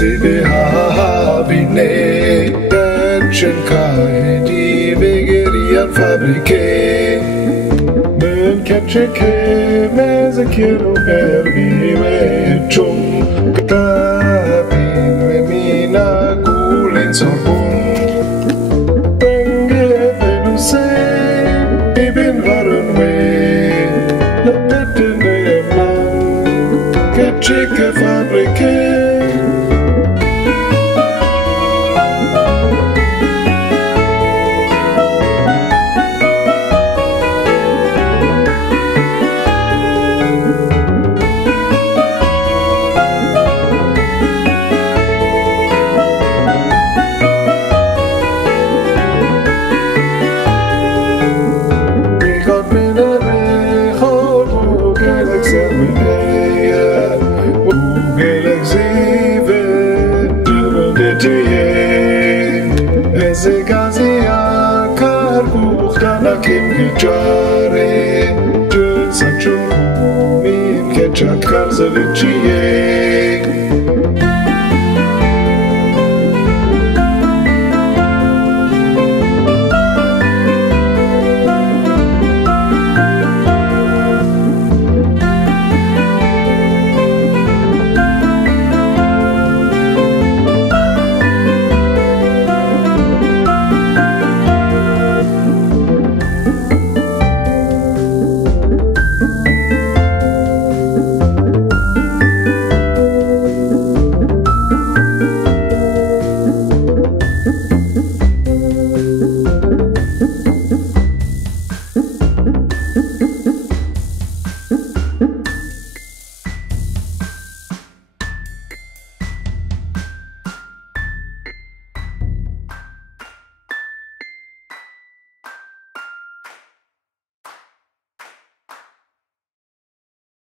Sibe habine Tension kai di vegerian fabriche Men catche meze kilo pervi chum Tapin me mina gulen sorbun Penge venuse Ibin varun we La petine emman Catche ke fabriche Kim Gichare, Jun Sancho, Min Ketchup, Karzalichie.